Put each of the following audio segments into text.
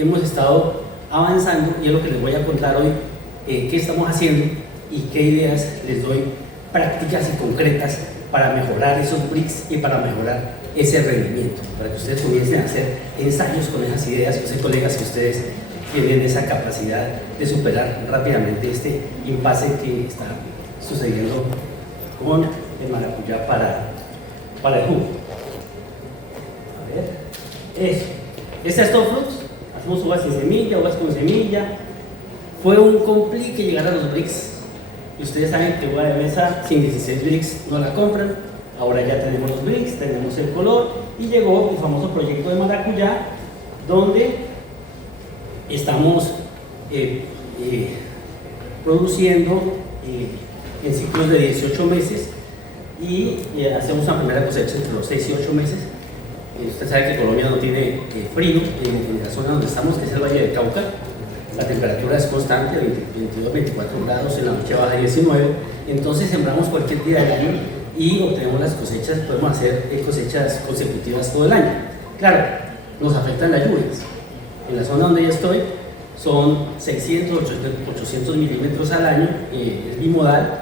hemos estado avanzando y es lo que les voy a contar hoy, qué estamos haciendo y qué ideas les doy prácticas y concretas para mejorar esos bricks y para mejorar ese rendimiento, para que ustedes comiencen a hacer ensayos con esas ideas. Yo sé, colegas, que ustedes tienen esa capacidad de superar rápidamente este impasse que está sucediendo con el maracuyá para el jugo. A ver, eso. Esta es Stoflux, hacemos uvas sin semilla, uvas con semilla. Fue un complique llegar a los bricks. Y ustedes saben que uva de mesa sin 16 bricks no la compran. Ahora ya tenemos los bricks, tenemos el color y llegó el famoso proyecto de maracuyá, donde estamos produciendo en ciclos de 18 meses y hacemos una primera cosecha entre los 6 y 8 meses. Usted sabe que Colombia no tiene frío en la zona donde estamos, que es el Valle del Cauca. La temperatura es constante, 22-24 grados, en la noche baja 19. Entonces sembramos cualquier día del año y obtenemos las cosechas. Podemos hacer cosechas consecutivas todo el año. Claro, nos afectan las lluvias. En la zona donde yo estoy son 600, 800 milímetros al año, es bimodal,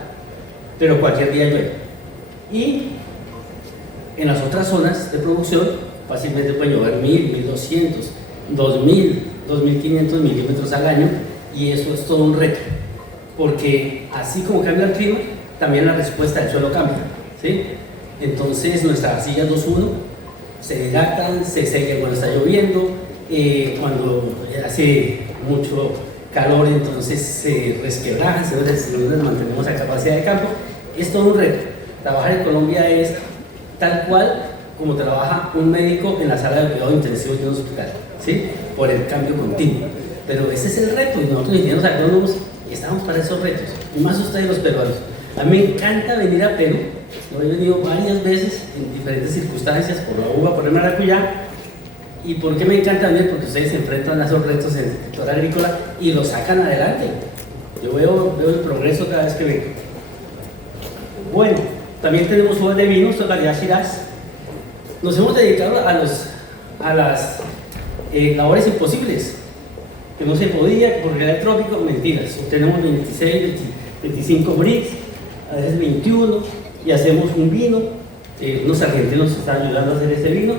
pero cualquier día llueve. Y en las otras zonas de producción fácilmente pueden llover 1000, 1200, 2000, 2500 milímetros al año, y eso es todo un reto, porque así como cambia el clima, también la respuesta del suelo cambia, ¿sí? Entonces nuestras arcillas 2-1 se dilatan, se sellan cuando está lloviendo, cuando hace mucho calor entonces se resquebrajan, si no mantenemos la capacidad de campo. Es todo un reto. Trabajar en Colombia es tal cual como trabaja un médico en la sala de cuidado intensivo de un hospital, ¿sí? Por el cambio continuo. Pero ese es el reto y nosotros, ingenieros agrónomos, estamos para esos retos, y más ustedes los peruanos. A mí me encanta venir a Perú, lo he venido varias veces en diferentes circunstancias, por la uva, por el maracuyá. ¿Y por qué me encanta venir? Porque ustedes se enfrentan a esos retos en el sector agrícola y lo sacan adelante. Yo veo el progreso cada vez que vengo. Bueno, también tenemos uvas de vino, esta variedad Shiraz. Nos hemos dedicado a las labores imposibles, que no se podía porque era el trópico. Mentiras, tenemos 26, 25 bricks, a veces 21, y hacemos un vino. Unos argentinos están ayudando a hacer este vino.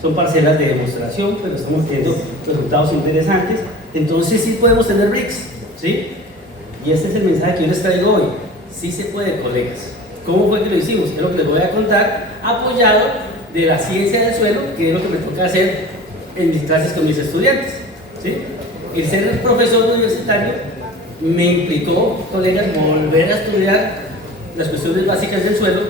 Son parcelas de demostración, pero estamos teniendo resultados interesantes. Entonces sí podemos tener bricks, ¿sí? Y este es el mensaje que yo les traigo hoy. Sí se puede, colegas. ¿Cómo fue que lo hicimos? Es lo que les voy a contar, apoyado de la ciencia del suelo, que es lo que me toca hacer en mis clases con mis estudiantes, ¿sí? El ser profesor universitario me implicó, colegas, volver a estudiar las cuestiones básicas del suelo,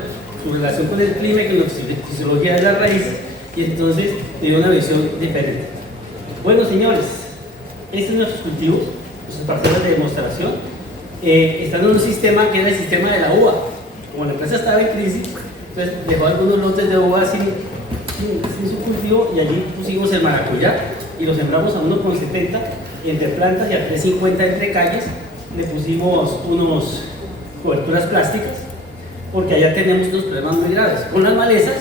su relación con el clima y con la fisiología de las raíces, y entonces me dio una visión diferente. Bueno, señores, estos son nuestros cultivos, nuestras parcelas de demostración. Están en un sistema que era el sistema de la uva. Como la empresa estaba en crisis, entonces dejó algunos lotes de uva sin su cultivo, y allí pusimos el maracuyá y lo sembramos a 1,70 entre plantas y a 3,50 entre calles. Le pusimos unos coberturas plásticas, porque allá tenemos unos problemas muy graves con las malezas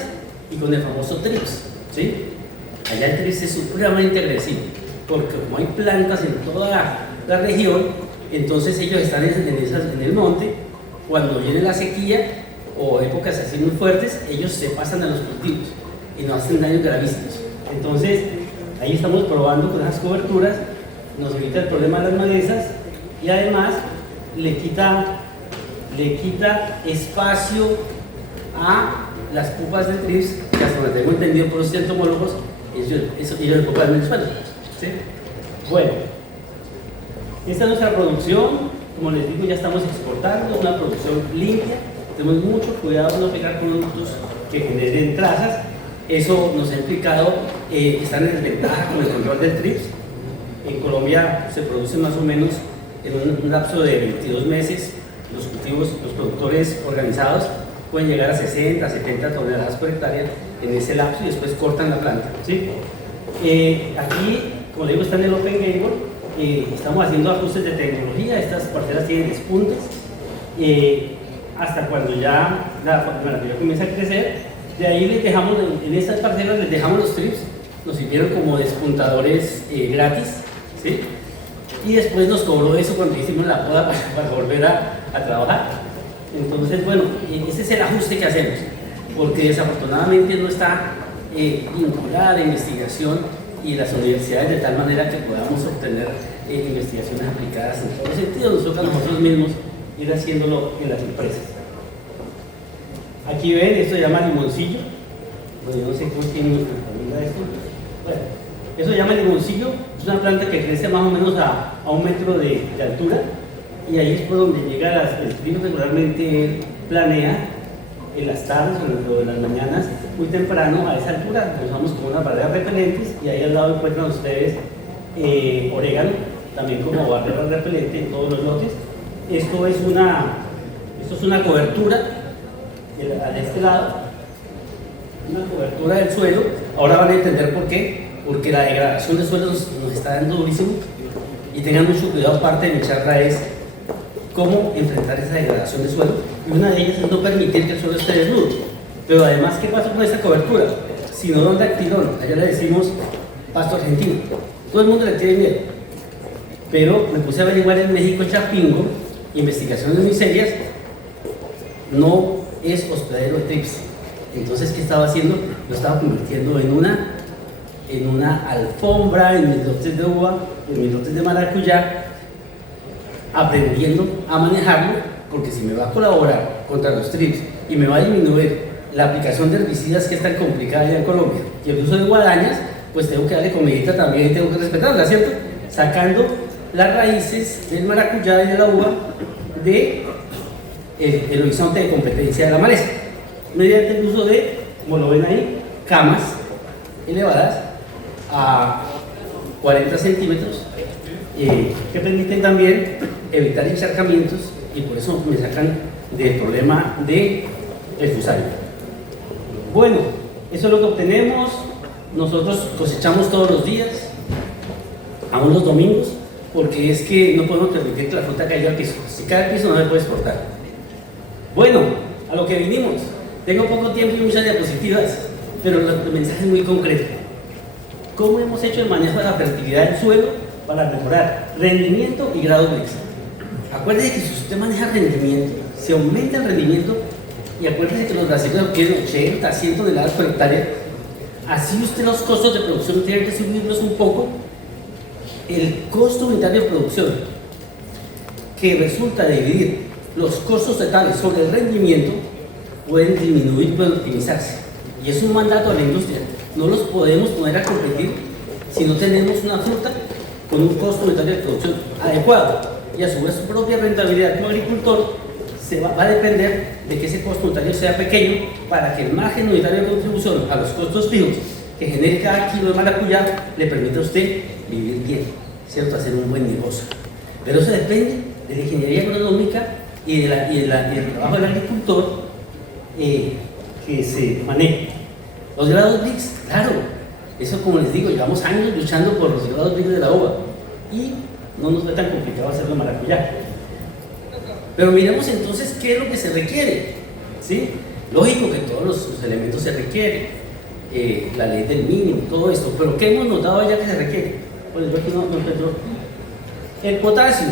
y con el famoso trips, ¿sí? Allá el trips es supremamente agresivo, porque como hay plantas en toda la región, entonces ellos están en el monte. Cuando viene la sequía o épocas así muy fuertes, ellos se pasan a los cultivos y nos hacen daños gravísimos. Entonces ahí estamos probando con esas coberturas, nos evita el problema de las malezas y además le quita espacio a las pupas del trips, que hasta donde tengo entendido por los entomólogos, ellos le copan en el suelo, ¿sí? Bueno, esta es nuestra producción. Como les digo, ya estamos exportando una producción limpia. Tenemos mucho cuidado de no pegar productos que generen trazas. Eso nos ha implicado estar en desventaja con el control del trips. En Colombia se produce más o menos en un lapso de 22 meses. Los cultivos, los productores organizados pueden llegar a 60, 70 toneladas por hectárea en ese lapso y después cortan la planta, ¿sí? Aquí, como les digo, está en el Open Gable. Estamos haciendo ajustes de tecnología. Estas parcelas tienen despuntes hasta cuando ya la maracuyá comienza a crecer. De ahí les dejamos, en estas parcelas les dejamos los trips nos sirvieron como despuntadores gratis, ¿sí? Y después nos cobró eso cuando hicimos la poda para volver a trabajar. Entonces, bueno, ese es el ajuste que hacemos, porque desafortunadamente no está vinculada la investigación y las universidades de tal manera que podamos obtener investigaciones aplicadas en todos los sentidos. Nos toca nosotros mismos ir haciéndolo en las empresas. Aquí ven, esto se llama limoncillo. Bueno, yo no sé cómo tiene esto. Bueno, eso se llama limoncillo. Es una planta que crece más o menos a 1 metro de altura, y ahí es por donde llega el frío. Regularmente él planea en las tardes o en las mañanas muy temprano a esa altura. Usamos como unas barreras repelentes, y ahí al lado encuentran ustedes orégano, también como barrera repelente en todos los lotes. Esto es una cobertura de este lado, una cobertura del suelo. Ahora van a entender por qué, porque la degradación de suelos nos está dando durísimo, y tengan mucho cuidado. Parte de mi charla es cómo enfrentar esa degradación de suelo, y una de ellas es no permitir que el suelo esté desnudo. Pero además, ¿qué pasa con esta cobertura? Sinodón dactilón, allá le decimos pasto argentino. Todo el mundo le tiene miedo, pero me puse a averiguar en México, Chapingo, investigaciones muy serias, no es hospedero de trips. Entonces, ¿qué estaba haciendo? Lo estaba convirtiendo en una alfombra, en mis lotes de uva, en mis lotes de maracuyá, aprendiendo a manejarlo, porque si me va a colaborar contra los trips y me va a disminuir la aplicación de herbicidas, que es tan complicada allá en Colombia, y el uso de guadañas, pues tengo que darle comidita también y tengo que respetarla, ¿cierto? Sacando las raíces del maracuyá y de la uva del horizonte de competencia de la maleza, mediante el uso de, como lo ven ahí, camas elevadas a 40 centímetros, que permiten también evitar encharcamientos, y por eso me sacan del problema del fusario. Bueno, eso es lo que obtenemos. Nosotros cosechamos todos los días, aún los domingos, porque es que no podemos permitir que la fruta caiga al piso. Si cae al piso no se puede exportar. Bueno, a lo que vinimos. Tengo poco tiempo y muchas diapositivas, pero el mensaje es muy concreto. ¿Cómo hemos hecho el manejo de la fertilidad del suelo para mejorar rendimiento y grado de mixto? Acuérdese que si usted maneja rendimiento, se aumenta el rendimiento, y acuérdese que los brasileños quieren 80, 100 toneladas por hectárea. Así usted los costos de producción tienen que subirlos un poco. El costo unitario de producción, que resulta de dividir los costos totales sobre el rendimiento, pueden disminuir y pueden optimizarse. Y es un mandato a la industria. No los podemos poner a competir si no tenemos una fruta con un costo unitario de producción adecuado, y a su vez su propia rentabilidad como agricultor va a depender de que ese costo unitario sea pequeño, para que el margen unitario de contribución a los costos fijos que genere cada kilo de maracuyá le permita a usted vivir bien, ¿cierto? Hacer un buen negocio. Pero eso depende de la ingeniería agronómica y del trabajo del agricultor que se maneje. Los grados BRICS, claro, eso, como les digo, llevamos años luchando por los grados BRICS de la uva, y no nos fue tan complicado hacerlo maracuyá. Pero miremos entonces qué es lo que se requiere, ¿sí? Lógico que todos los elementos se requieren, la ley del mínimo, todo esto, pero ¿qué hemos notado ya que se requiere? Pues yo aquí no encuentro. El potasio,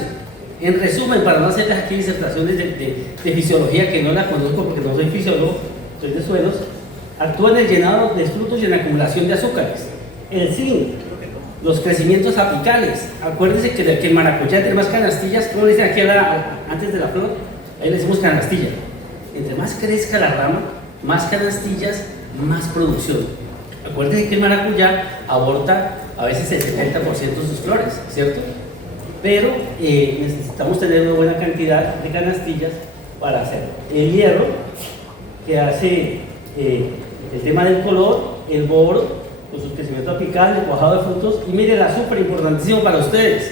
en resumen, para no hacerles aquí disertaciones de fisiología, que no la conozco porque no soy fisiólogo, soy de suelos, actúa en el llenado de frutos y en la acumulación de azúcares. El zinc, los crecimientos apicales. Acuérdense que el maracuyá tiene más canastillas, como le dicen aquí antes de la flor, ahí le decimos canastilla. Entre más crezca la rama, más canastillas, más producción. Acuérdense que el maracuyá aborta a veces el 70% de sus flores, ¿cierto? Pero necesitamos tener una buena cantidad de canastillas para hacerlo. El hierro, que hace el tema del color, el boro, con su crecimiento apical, el cuajado de frutos, y mire el azúcar, importantísimo para ustedes.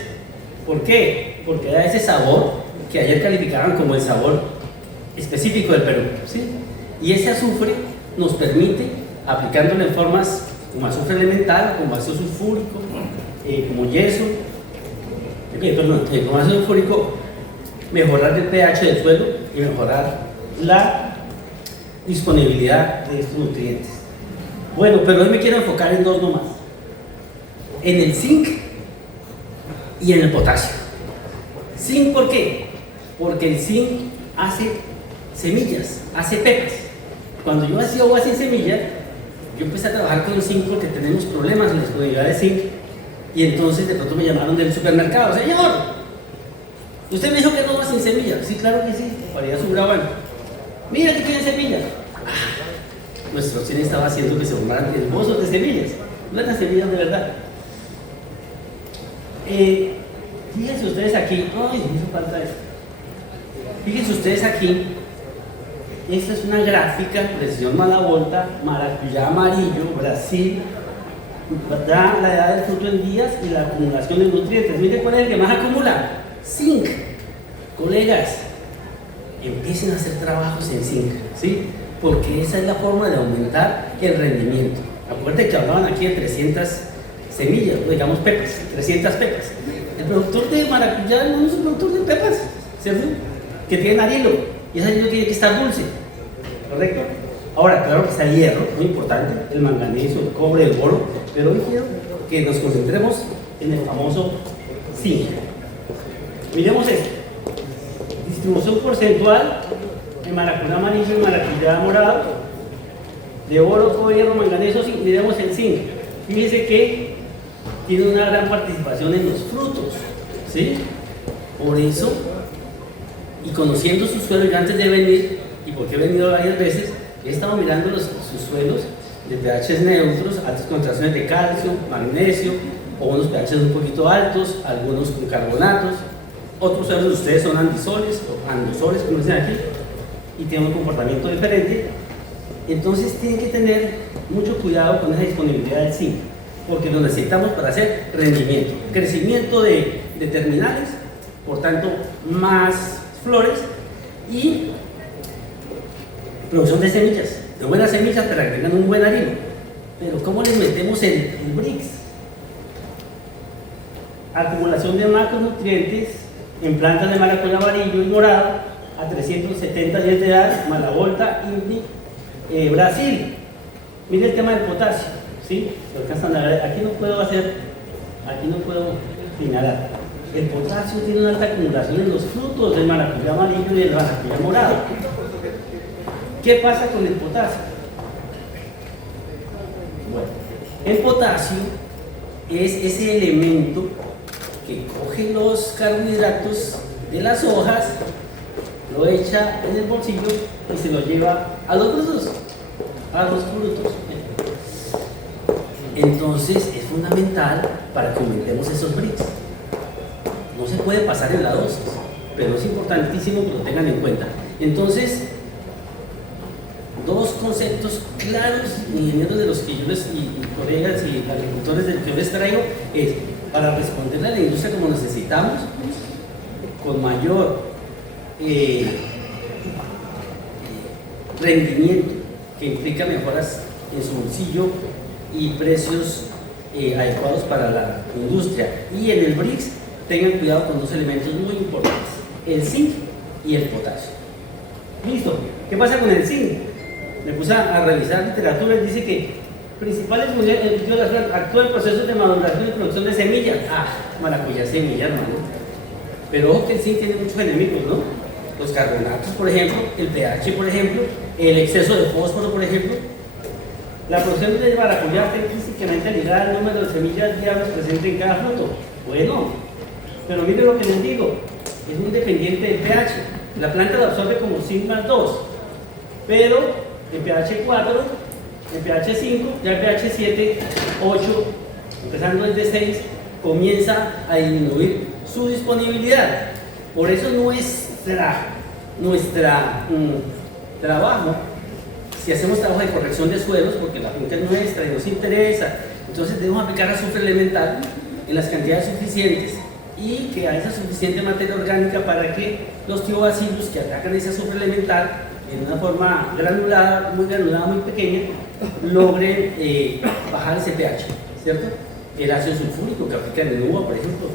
¿Por qué? Porque da ese sabor que ayer calificaban como el sabor específico del Perú, ¿sí? Y ese azufre nos permite, aplicándolo en formas como azufre elemental, como ácido sulfúrico, como yeso, como ácido sulfúrico, mejorar el pH del suelo y mejorar la disponibilidad de estos nutrientes. Bueno, pero hoy me quiero enfocar en dos nomás. en el zinc y en el potasio. ¿Zinc por qué? Porque el zinc hace semillas, hace pepas. Cuando yo hacía agua sin semilla, yo empecé a trabajar con el zinc porque tenemos problemas en la disponibilidad de zinc. Y entonces de pronto me llamaron del supermercado: señor, usted me dijo que no va sin semilla. Sí, claro que sí, paría su grabán. Mira que tiene semillas. Nuestro cine estaba haciendo que se formaran hermosos de semillas, no eran semillas de verdad. Fíjense ustedes aquí, ay, me hizo falta esto. Fíjense ustedes aquí, esta es una gráfica del señor Malavolta, maracuyá amarillo, Brasil, da la edad del fruto en días y la acumulación de nutrientes. Miren cuál es el que más acumula: zinc. Colegas, empiecen a hacer trabajos en zinc, ¿sí? Porque esa es la forma de aumentar el rendimiento. Acuérdense que hablaban aquí de 300 semillas, digamos pepas, 300 pepas. El productor de maracuyá no es un productor de pepas, ¿cierto? Que tiene arilo, y ese arilo tiene que estar dulce, ¿correcto? Ahora, claro que está el hierro, muy importante, el manganeso, el cobre, el boro, pero hoy quiero que nos concentremos en el famoso zinc. Miremos esto: distribución porcentual de maracuyá amarillo y maracuyá morado, de oro, cobre, hierro, manganeso, zinc. Miremos el zinc. Fíjense que tiene una gran participación en los frutos, ¿sí? Por eso, y conociendo sus suelos, yo antes de venir, y porque he venido varias veces, he estado mirando sus suelos de pHs neutros, altas concentraciones de calcio, magnesio, o unos pHs un poquito altos, algunos con carbonatos. Otros suelos de ustedes son andisoles o andosoles, como dicen aquí, y tienen un comportamiento diferente. Entonces tienen que tener mucho cuidado con esa disponibilidad del zinc, porque lo necesitamos para hacer rendimiento, crecimiento de terminales, por tanto más flores, y producción de semillas, de buenas semillas para que tengan un buen arilo. Pero ¿cómo les metemos el BRICS? Acumulación de macronutrientes en plantas de maracuyá amarillo y morado a 370 días de edad, Malavolta, INPI, Brasil. Mire el tema del potasio, ¿sí? Lo alcanzan a ver. Aquí no puedo señalar. El potasio tiene una alta acumulación en los frutos del maracuyá amarillo y del maracuyá morado. ¿Qué pasa con el potasio? Bueno, el potasio es ese elemento que coge los carbohidratos de las hojas, lo echa en el bolsillo y se lo lleva a los frutos. Entonces es fundamental para que aumentemos esos BRICS. No se puede pasar en la dosis, pero es importantísimo que lo tengan en cuenta. Entonces, dos conceptos claros, ingenieros, de los que yo y colegas y agricultores del que yo les traigo, es para responderle a la industria como necesitamos, con mayor rendimiento, que implica mejoras en su bolsillo y precios adecuados para la industria. Y en el BRICS tengan cuidado con dos elementos muy importantes: el zinc y el potasio. Listo. ¿Qué pasa con el zinc? Me puse a revisar literatura y dice que principales funciones del cultivo de la flor: actúa en procesos de maduración y producción de semillas. Maracuyá semilla, hermano. Pero ojo que el zinc tiene muchos enemigos, ¿no? Los carbonatos, por ejemplo, el pH, por ejemplo, el exceso de fósforo, por ejemplo. La producción de maracuyá está intrínsecamente ligada al número de semillas viables presentes en cada fruto. Bueno, pero miren lo que les digo: es muy dependiente del pH. La planta lo absorbe como zinc más 2, pero el pH 4, el pH 5, ya el pH 7, 8, empezando desde 6, comienza a disminuir su disponibilidad. Por eso nuestra trabajo, si hacemos trabajo de corrección de suelos, porque la finca es nuestra y nos interesa, entonces debemos aplicar azufre elemental en las cantidades suficientes y que haya suficiente materia orgánica para que los tiobacillus que atacan ese azufre elemental en una forma granulada, muy pequeña, logren bajar ese pH, ¿cierto? El ácido sulfúrico que aplican en uva, por ejemplo,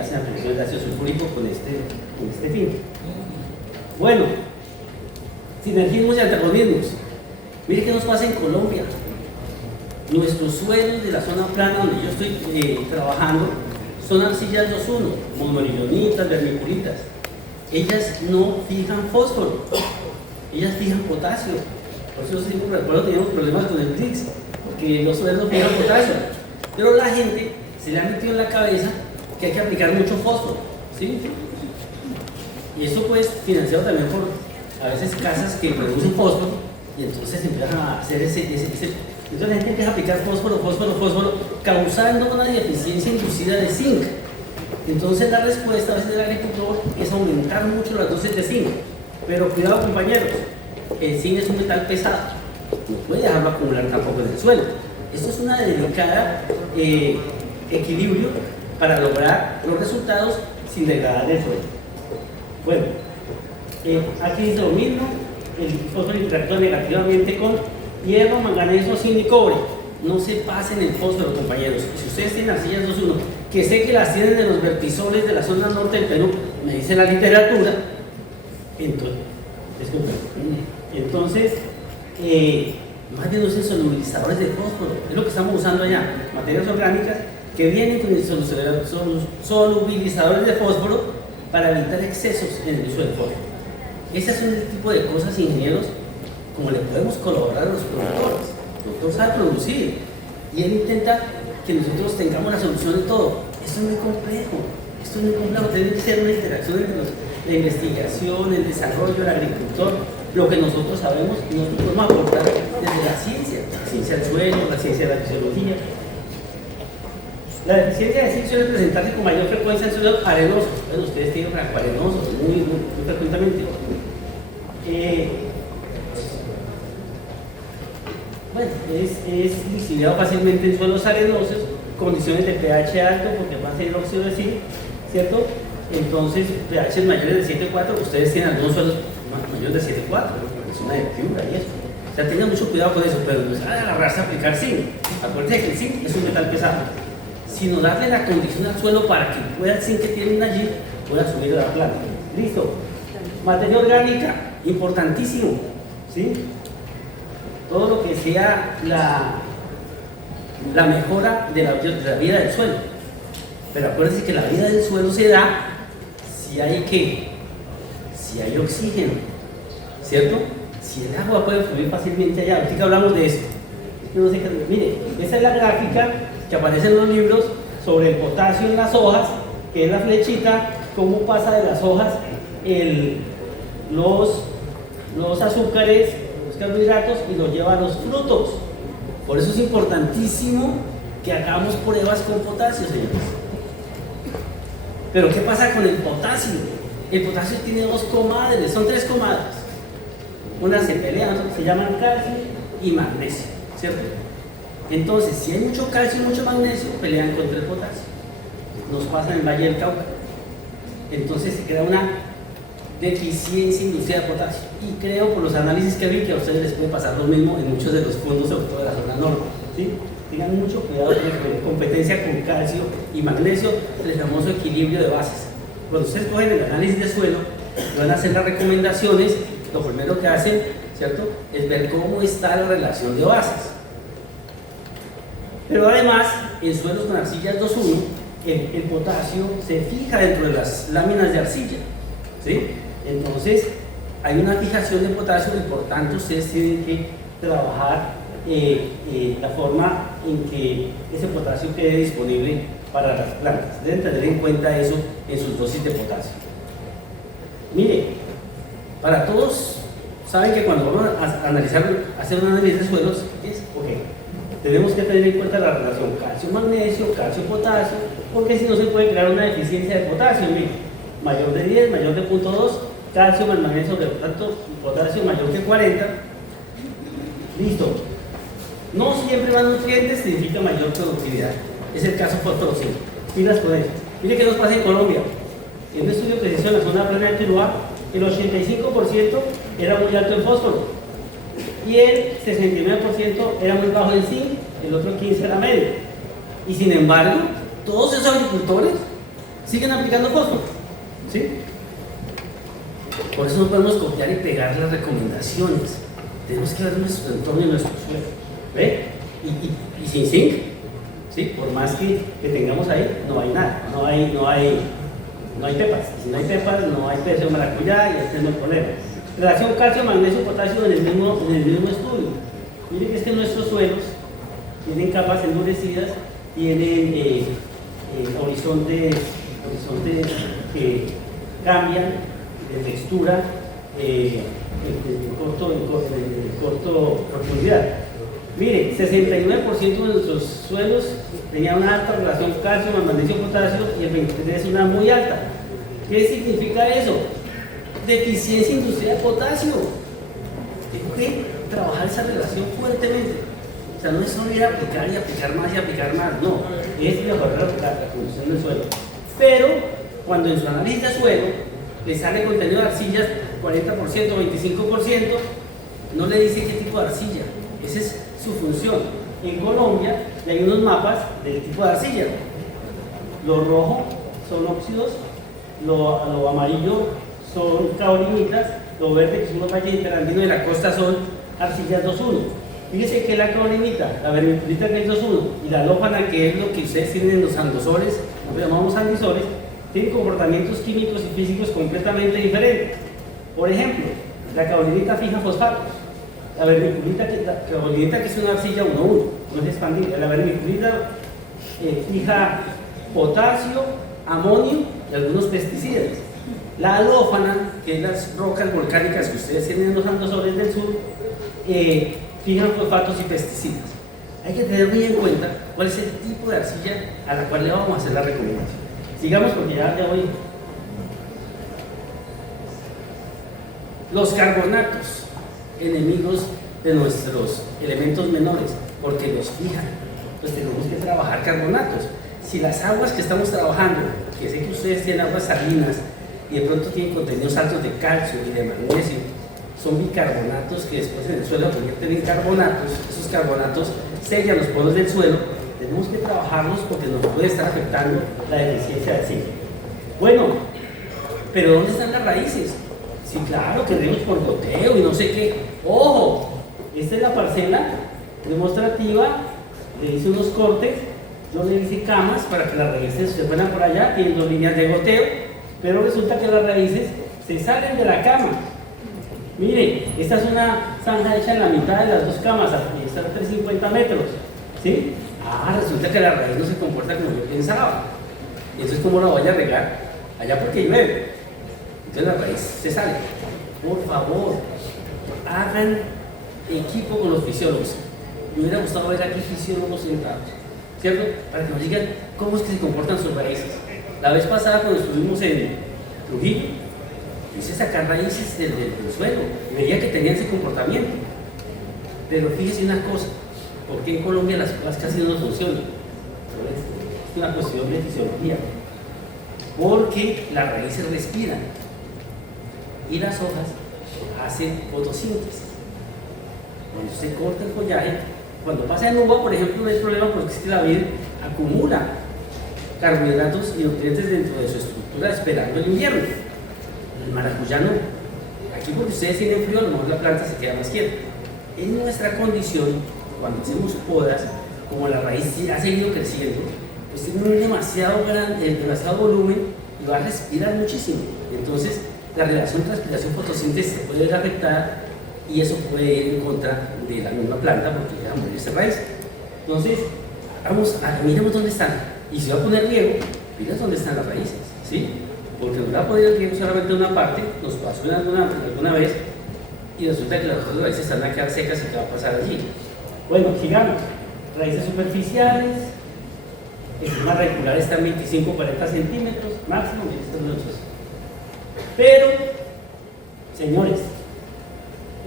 hacen aplicación de ácido sulfúrico con este fin. Bueno, sinergismos y antagonismos. Mire qué nos pasa en Colombia. Nuestros suelos de la zona plana donde yo estoy trabajando son arcillas 2-1, monorillonitas, vermiculitas. Ellas no fijan fósforo, ellas fijan potasio. Por eso siempre recuerdo que teníamos problemas con el TRIX, porque los suelos no fijan potasio. Pero la gente se le ha metido en la cabeza que hay que aplicar mucho fósforo, ¿sí? Y eso pues financiado también por a veces casas que producen fósforo y entonces empiezan a hacer entonces la gente empieza a aplicar fósforo, causando una deficiencia inducida de zinc. Entonces la respuesta a veces del agricultor es aumentar mucho las dosis de zinc. Pero cuidado compañeros, el zinc es un metal pesado, no puede dejarlo acumular tampoco en el suelo. Esto es una delicada equilibrio para lograr los resultados sin degradar el suelo. Bueno, aquí dice lo mismo, el fósforo interactúa negativamente con hierro, manganeso, zinc y cobre. No se pasen el fósforo, compañeros. Si ustedes tienen arcillas 2-1, que sé que las tienen de los vertisoles de la zona norte del Perú, me dice la literatura, entonces más bien usen solubilizadores de fósforo, es lo que estamos usando allá, materias orgánicas que vienen con solubilizadores de fósforo para evitar excesos en el uso del fósforo. Ese es un tipo de cosas, ingenieros, como le podemos colaborar a los productores. El productor sabe producir y él intenta que nosotros tengamos la solución de todo. Esto es muy complejo, tiene que ser una interacción entre la investigación, el desarrollo, el agricultor, lo que nosotros sabemos y nosotros podemos aportar desde la ciencia del suelo, la ciencia de la fisiología. La deficiencia de zinc suele presentarse con mayor frecuencia en suelos arenosos. Bueno, ustedes tienen arenosos muy frecuentemente. Bueno, es lixiviado fácilmente en suelos arenosos, condiciones de pH alto, porque va a ser óxido de zinc, ¿cierto? Entonces, pH mayores de 7,4, ustedes tienen algunos suelos mayores de 7,4, porque es una de fibra y eso. O sea, tengan mucho cuidado con eso, pero no es agarrarse a aplicar zinc. Acuérdense que el zinc es un metal pesado, sino darle la condición al suelo para que pueda el zinc que tienen allí pueda subir a la planta. Listo. Materia orgánica, importantísimo, ¿sí? Todo lo que sea la mejora de la vida del suelo. Pero acuérdense que la vida del suelo se da si hay ¿qué? Si hay oxígeno, ¿cierto? Si el agua puede fluir fácilmente allá. Ahorita hablamos de eso. No sé, mire, esa es la gráfica que aparece en los libros sobre el potasio en las hojas, que es la flechita, cómo pasa de las hojas los azúcares, los carbohidratos y los lleva a los frutos. Por eso es importantísimo que hagamos pruebas con potasio, señores. Pero ¿qué pasa con el potasio? El potasio tiene dos comadres, son tres comadres. Una se pelean, se llaman calcio y magnesio, ¿cierto? Entonces, si hay mucho calcio y mucho magnesio, pelean contra el potasio. Nos pasa en el Valle del Cauca. Entonces se crea una deficiencia inducida de potasio. Y creo, por los análisis que vi, que a ustedes les puede pasar lo mismo en muchos de los fondos, sobre todo de la zona norte, ¿sí? Tengan mucho cuidado con competencia con calcio y magnesio, el famoso equilibrio de bases. Cuando ustedes cogen el análisis de suelo y van a hacer las recomendaciones, lo primero que hacen, ¿cierto?, es ver cómo está la relación de bases. Pero además, en suelos con arcillas 2-1, el potasio se fija dentro de las láminas de arcilla, ¿sí? Entonces, hay una fijación de potasio y por tanto ustedes tienen que trabajar la forma en que ese potasio quede disponible para las plantas. Deben tener en cuenta eso en sus dosis de potasio. Mire, para todos, saben que cuando vamos a analizar, hacer un análisis de suelos, tenemos que tener en cuenta la relación calcio-magnesio, calcio-potasio, porque si no se puede crear una deficiencia de potasio. Mire, mayor de 10, mayor de 0.2, calcio más magnesio de tanto, potasio mayor que 40. Listo. No siempre más nutrientes significa mayor productividad. Es el caso fosforo-zinc. Pilas con eso. Mire qué nos pasa en Colombia. En un estudio que se hizo en la zona plana del Tuluá, el 85% era muy alto en fósforo y el 69% era muy bajo en zinc, el otro 15% era medio. Y sin embargo, todos esos agricultores siguen aplicando fósforo, ¿sí? Por eso no podemos copiar y pegar las recomendaciones. Tenemos que ver nuestro entorno y nuestro suelo, ¿ve? y sin zinc, ¿sí? Por más que tengamos ahí, no hay nada, no hay pepas. Y si no hay pepas, no hay peso de maracuyá y este no es el problema. Relación calcio, magnesio, potasio en el mismo estudio. Miren que es que nuestros suelos tienen capas endurecidas, tienen horizontes que cambian de textura en corto profundidad. Mire, 69% de nuestros suelos tenían una alta relación calcio, magnesio, potasio y el 23% una muy alta. ¿Qué significa eso? Deficiencia industrial de potasio. Tengo que trabajar esa relación fuertemente. O sea, no es solo ir a aplicar y aplicar más y aplicar más, no, es mejorar la condición del suelo. Pero cuando en su análisis de suelo le sale contenido de arcillas 40%, 25%, no le dice qué tipo de arcilla. Esa es su función. En Colombia hay unos mapas del tipo de arcilla. Lo rojo son óxidos, lo amarillo son caolinitas, lo verde que son los valles interandinos de la costa son arcillas 2-1. Fíjense que la caolinita, la vermiculita que es 2-1 y la lópana, que es lo que ustedes tienen en los andosores, lo llamamos andisores, tienen comportamientos químicos y físicos completamente diferentes. Por ejemplo, la caolinita fija fosfatos, la vermiculita, que es una arcilla 1-1, no es expandida, la vermiculita fija potasio, amonio y algunos pesticidas. La alófana, que es las rocas volcánicas que ustedes tienen en los andosores del sur, fijan fosfatos y pesticidas. Hay que tener muy en cuenta cuál es el tipo de arcilla a la cual le vamos a hacer la recomendación. Sigamos porque ya voy. Los carbonatos, enemigos de nuestros elementos menores, porque los fijan. Pues tenemos que trabajar carbonatos. Si las aguas que estamos trabajando, que sé que ustedes tienen aguas salinas y de pronto tienen contenidos altos de calcio y de magnesio, son bicarbonatos que después en el suelo convierten en carbonatos. Esos carbonatos sellan los poros del suelo. Tenemos que trabajarlos porque nos puede estar afectando la deficiencia de zinc. Bueno, pero ¿dónde están las raíces? Sí, claro, que tenemos por goteo y no sé qué. ¡Ojo! Esta es la parcela demostrativa. Le hice unos cortes, yo le hice camas para que las raíces se fueran por allá. Tienen 2 líneas de goteo, pero resulta que las raíces se salen de la cama. Mire, esta es una zanja hecha en la mitad de las 2 camas, está a 350 metros, ¿sí? Resulta que la raíz no se comporta como yo pensaba. Y entonces, ¿cómo la voy a regar? Allá porque llueve. Entonces la raíz se sale. Por favor, hagan equipo con los fisiólogos. Me hubiera gustado ver aquí fisiólogos sentados, ¿cierto? Para que nos digan cómo es que se comportan sus raíces. La vez pasada, cuando estuvimos en Trujillo, hice sacar raíces del suelo y veía que tenían ese comportamiento. Pero fíjese una cosa, ¿por qué en Colombia las cosas casi no funcionan? Es una cuestión de fisiología. Porque las raíces respiran y las hojas hacen fotosíntesis. Cuando se corta el follaje, cuando pasa en uva, por ejemplo, no hay problema porque es que la vid acumula carbohidratos y nutrientes dentro de su estructura esperando el invierno. El maracuyá no. Aquí porque ustedes tienen frío, a lo mejor la planta se queda más quieta. En nuestra condición, cuando hacemos podas, como la raíz ha seguido creciendo, pues tiene un demasiado volumen y va a respirar muchísimo. Entonces, la relación transpiración-fotosíntesis se puede ver afectada y eso puede ir en contra de la misma planta porque deja morirse raíz. Entonces, miremos dónde están. Y si va a poner riego, miren dónde están las raíces, ¿sí? Porque nos va a poner el riego solamente una parte, nos pasó alguna vez y resulta que las otras raíces están a quedar secas y ¿qué va a pasar allí? Bueno, sigamos. Raíces superficiales, esquema radicular está en 25-40 centímetros, máximo 18. Pero, señores,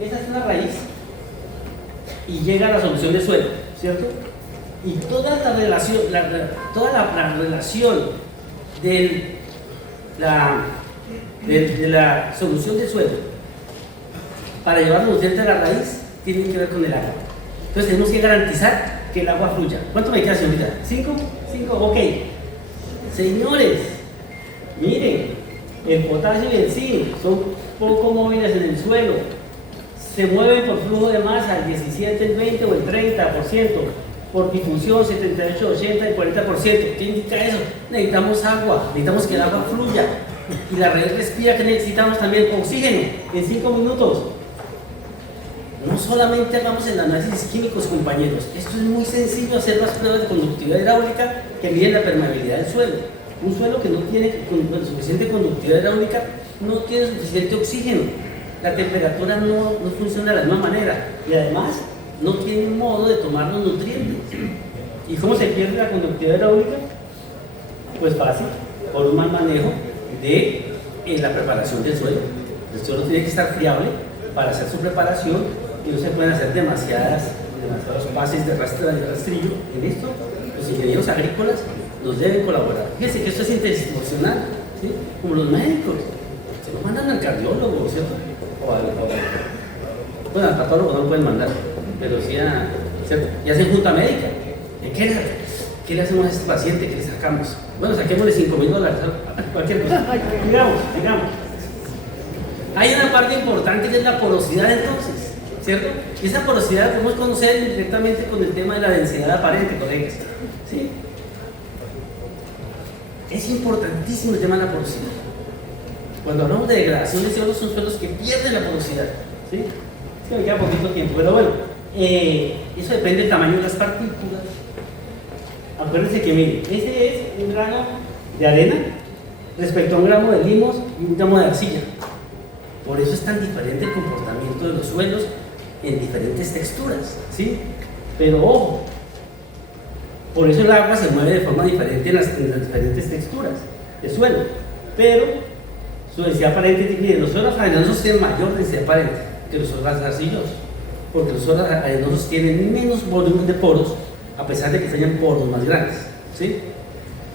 esa es una raíz y llega a la solución de suelo, ¿cierto? Y toda la relación de la solución del suelo para llevar los nutrientes a la raíz tiene que ver con el agua. Entonces tenemos que garantizar que el agua fluya. ¿Cuánto me queda, señorita? ¿5? Ok. Señores, miren, el potasio y el zinc son poco móviles en el suelo. Se mueven por flujo de masa, el 17, el 20 o el 30%. por difusión 78, 80 y 40%. ¿Qué indica eso? Necesitamos agua, necesitamos que el agua fluya. Y la red respira, que necesitamos también oxígeno en 5 minutos. No solamente hagamos el análisis químicos, compañeros. Esto es muy sencillo, hacer las pruebas de conductividad hidráulica que miden la permeabilidad del suelo. Un suelo que no tiene suficiente conductividad hidráulica no tiene suficiente oxígeno. La temperatura no funciona de la misma manera. Y además, no tiene modo de tomar los nutrientes. ¿Y cómo se pierde la conductividad hidráulica? Pues fácil, por un mal manejo de la preparación del suelo. El suelo tiene que estar friable para hacer su preparación y no se pueden hacer demasiados pases de rastrillo. En esto, los ingenieros agrícolas nos deben colaborar. Fíjense que esto es interinstitucional, ¿sí? Como los médicos. Se lo mandan al cardiólogo, ¿cierto? Bueno, al patólogo no lo pueden mandar, pero sí ¿cierto? Y hacen junta médica. ¿Qué le hacemos a este paciente? ¿Qué le sacamos? Bueno, saquémosle $5.000, cualquier cosa. Digamos. Hay una parte importante que es la porosidad entonces, ¿cierto? Y esa porosidad la podemos conocer directamente con el tema de la densidad aparente, colegas, ¿sí? Es importantísimo el tema de la porosidad. Cuando hablamos de degradación de suelos, son suelos que pierden la porosidad, ¿sí? Es que me queda poquito tiempo, pero bueno, eso depende del tamaño de las partículas. Acuérdense que, miren, este es un grano de arena respecto a un gramo de limos y un gramo de arcilla. Por eso es tan diferente el comportamiento de los suelos en diferentes texturas, ¿sí? Pero ojo, por eso el agua se mueve de forma diferente en las diferentes texturas del suelo. Pero su densidad aparente, miren, los suelos arenosos tienen mayor densidad aparente que los suelos arcillosos, porque los suelos arenosos tienen menos volumen de poros, a pesar de que tengan poros más grandes, ¿sí?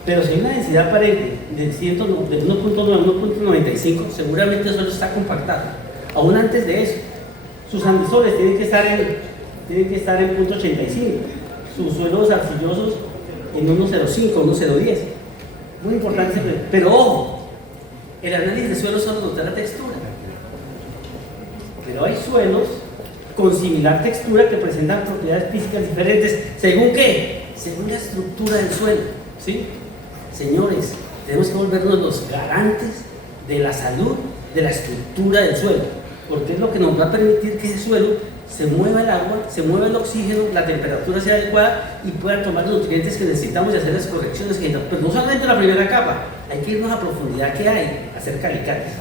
Pero si hay una densidad aparente de 1.9 a 1.95, seguramente el suelo está compactado. Aún antes de eso, sus andesoles tienen que estar en 0.85, sus suelos arcillosos en 1.05, 1.010. Muy importante, pero ojo, el análisis de suelos solo nos da la textura. Pero hay suelos con similar textura que presentan propiedades físicas diferentes. ¿Según qué? Según la estructura del suelo, ¿sí? Señores, tenemos que volvernos los garantes de la salud de la estructura del suelo, porque es lo que nos va a permitir que ese suelo se mueva el agua, se mueva el oxígeno, la temperatura sea adecuada y puedan tomar los nutrientes que necesitamos y hacer las correcciones que necesitamos. Pero no solamente la primera capa, hay que irnos a profundidad que hay, hacer calicates.